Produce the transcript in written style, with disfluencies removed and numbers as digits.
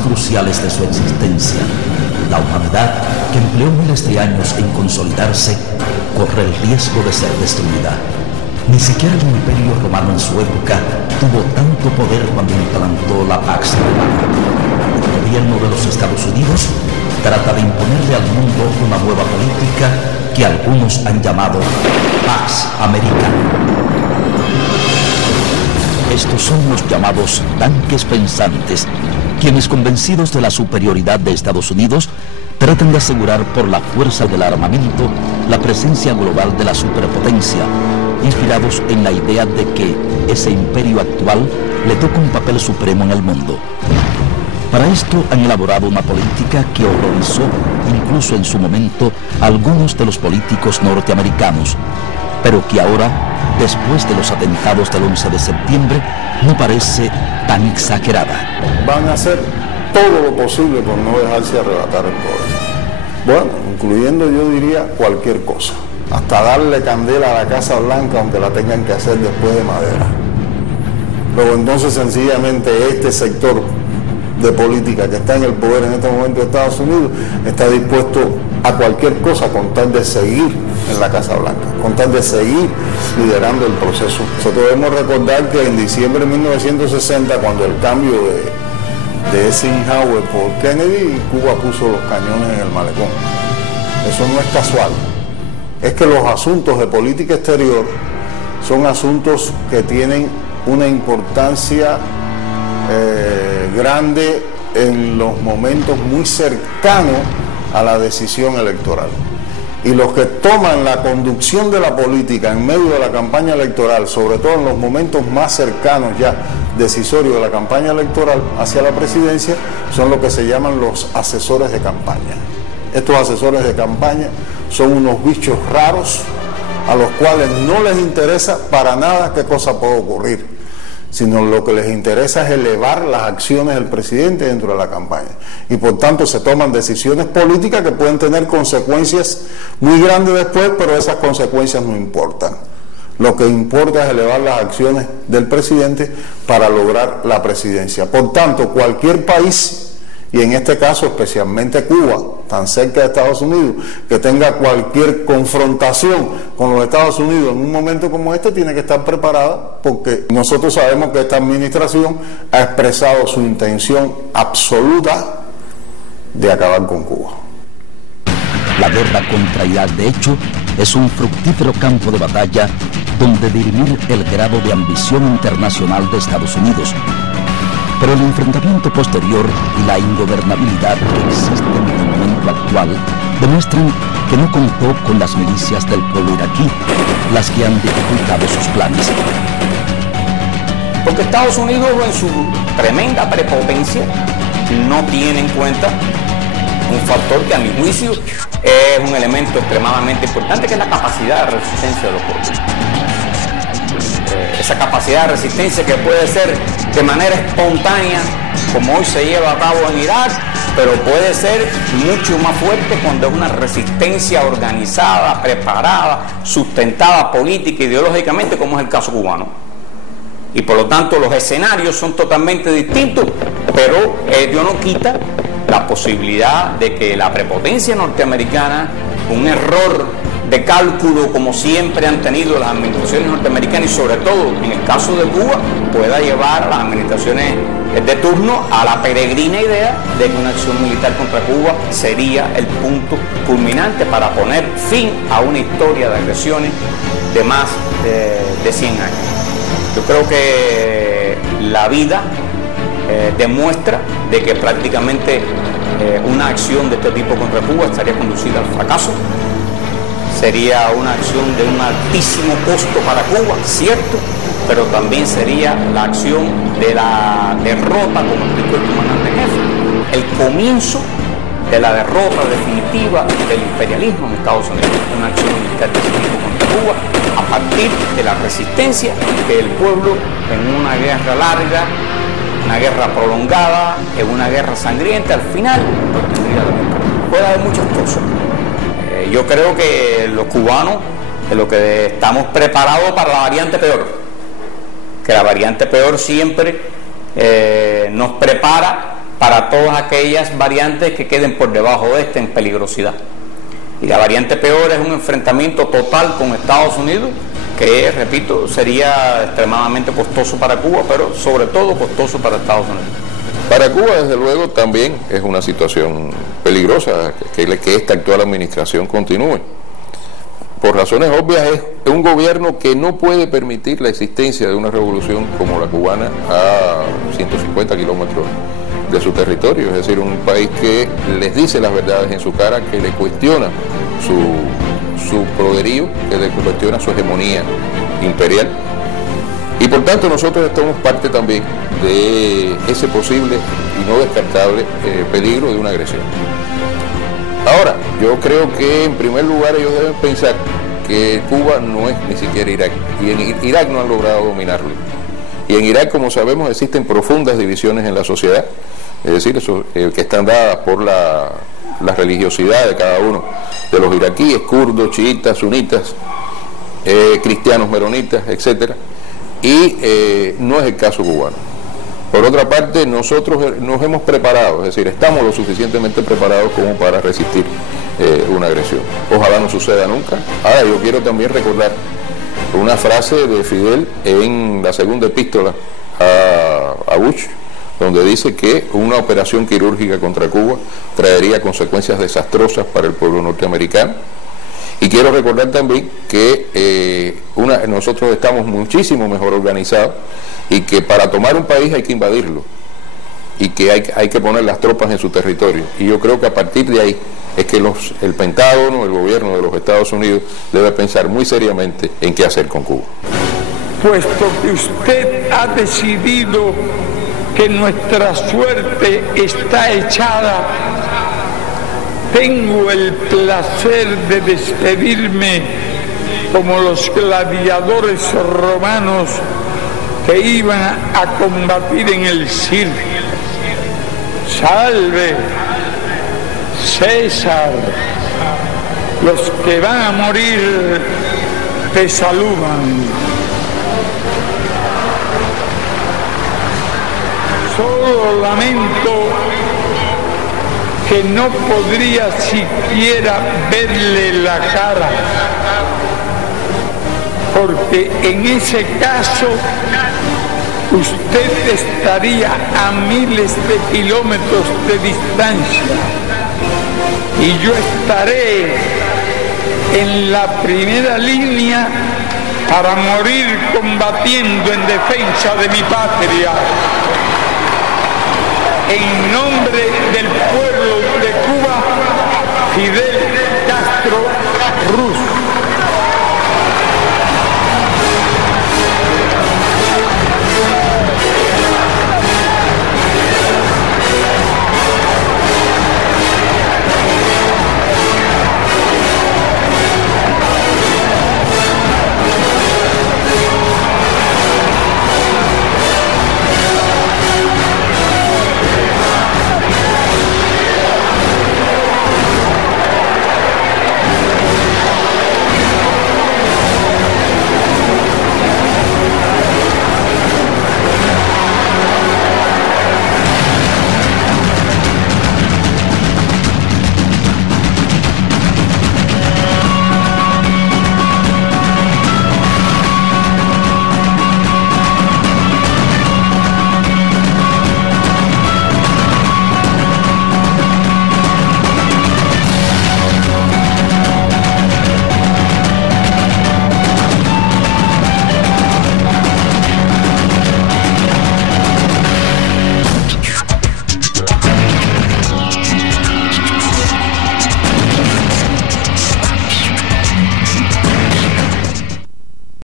cruciales de su existencia. La humanidad, que empleó miles de años en consolidarse, corre el riesgo de ser destruida. Ni siquiera el Imperio Romano en su época tuvo tanto poder cuando implantó la Pax Romana. El gobierno de los Estados Unidos trata de imponerle al mundo una nueva política que algunos han llamado Pax Americana. Estos son los llamados tanques pensantes, quienes, convencidos de la superioridad de Estados Unidos, tratan de asegurar por la fuerza del armamento la presencia global de la superpotencia, inspirados en la idea de que ese imperio actual le toca un papel supremo en el mundo. Para esto han elaborado una política que horrorizó, incluso en su momento, a algunos de los políticos norteamericanos, pero que ahora, después de los atentados del 11 de septiembre, no parece tan exagerada. Van a hacer todo lo posible por no dejarse arrebatar el poder. Bueno, incluyendo, yo diría, cualquier cosa. Hasta darle candela a la Casa Blanca, aunque la tengan que hacer después de madera. Luego entonces, sencillamente, este sector de política que está en el poder en este momento de Estados Unidos está dispuesto a cualquier cosa con tal de seguir en la Casa Blanca, con tal de seguir liderando el proceso. Nosotros debemos recordar que en diciembre de 1960, cuando el cambio de Eisenhower por Kennedy, Cuba puso los cañones en el malecón. Eso no es casual. Es que los asuntos de política exterior son asuntos que tienen una importancia grande en los momentos muy cercanos a la decisión electoral. Y los que toman la conducción de la política en medio de la campaña electoral, sobre todo en los momentos más cercanos ya decisorios de la campaña electoral hacia la presidencia, son lo que se llaman los asesores de campaña. Estos asesores de campaña son unos bichos raros a los cuales no les interesa para nada qué cosa puede ocurrir, sino lo que les interesa es elevar las acciones del presidente dentro de la campaña. Y por tanto se toman decisiones políticas que pueden tener consecuencias muy grandes después, pero esas consecuencias no importan. Lo que importa es elevar las acciones del presidente para lograr la presidencia. Por tanto, cualquier país, y en este caso especialmente Cuba, tan cerca de Estados Unidos, que tenga cualquier confrontación con los Estados Unidos en un momento como este, tiene que estar preparada, porque nosotros sabemos que esta administración ha expresado su intención absoluta de acabar con Cuba. La guerra contra Irak, de hecho, es un fructífero campo de batalla donde dirimir el grado de ambición internacional de Estados Unidos. Pero el enfrentamiento posterior y la ingobernabilidad que existe en el momento actual demuestran que no contó con las milicias del pueblo iraquí, las que han dificultado sus planes. Porque Estados Unidos, en su tremenda prepotencia, no tiene en cuenta un factor que a mi juicio es un elemento extremadamente importante, que es la capacidad de resistencia de los pueblos. Esa capacidad de resistencia que puede ser de manera espontánea, como hoy se lleva a cabo en Irak, pero puede ser mucho más fuerte cuando es una resistencia organizada, preparada, sustentada política e ideológicamente, como es el caso cubano. Y por lo tanto los escenarios son totalmente distintos, pero ello no quita la posibilidad de que la prepotencia norteamericana, un error de cálculo como siempre han tenido las administraciones norteamericanas y sobre todo en el caso de Cuba, pueda llevar a las administraciones de turno a la peregrina idea de que una acción militar contra Cuba sería el punto culminante para poner fin a una historia de agresiones de más de 100 años. Yo creo que la vida demuestra de que prácticamente una acción de este tipo contra Cuba estaría conducida al fracaso. Sería una acción de un altísimo costo para Cuba, cierto, pero también sería la acción de la derrota, como explicó el comandante en jefe, el comienzo de la derrota definitiva del imperialismo en Estados Unidos, una acción militar de ese tipo contra Cuba, a partir de la resistencia que el pueblo en una guerra larga, una guerra prolongada, en una guerra sangrienta, al final puede haber muchas cosas. Yo creo que los cubanos, de lo que estamos preparados para la variante peor, que la variante peor siempre nos prepara para todas aquellas variantes que queden por debajo de esta en peligrosidad. Y la variante peor es un enfrentamiento total con Estados Unidos, que, repito, sería extremadamente costoso para Cuba, pero sobre todo costoso para Estados Unidos. Para Cuba, desde luego, también es una situación peligrosa que esta actual administración continúe. Por razones obvias, es un gobierno que no puede permitir la existencia de una revolución como la cubana a 150 kilómetros de su territorio, es decir, un país que les dice las verdades en su cara, que le cuestiona su poderío, que le cuestiona su hegemonía imperial. Y por tanto nosotros estamos parte también de ese posible y no descartable peligro de una agresión. Ahora, yo creo que en primer lugar ellos deben pensar que Cuba no es ni siquiera Irak, y en Irak no han logrado dominarlo. Y en Irak, como sabemos, existen profundas divisiones en la sociedad, es decir, que están dadas por la religiosidad de cada uno de los iraquíes, kurdos, chiitas, sunitas, cristianos, meronitas, etc. Y no es el caso cubano. Por otra parte, nosotros nos hemos preparado, es decir, estamos lo suficientemente preparados como para resistir una agresión. Ojalá no suceda nunca. Ahora, yo quiero también recordar una frase de Fidel en la segunda epístola a Bush, donde dice que una operación quirúrgica contra Cuba traería consecuencias desastrosas para el pueblo norteamericano. Y quiero recordar también que nosotros estamos muchísimo mejor organizados y que para tomar un país hay que invadirlo y que hay que poner las tropas en su territorio. Y yo creo que a partir de ahí es que el Pentágono, el gobierno de los Estados Unidos, debe pensar muy seriamente en qué hacer con Cuba. Puesto que usted ha decidido que nuestra suerte está echada, tengo el placer de despedirme como los gladiadores romanos que iban a combatir en el circo. Salve, César, los que van a morir te saludan. Solo lamento que no podría siquiera verle la cara, porque en ese caso usted estaría a miles de kilómetros de distancia y yo estaré en la primera línea para morir combatiendo en defensa de mi patria. En nombre del pueblo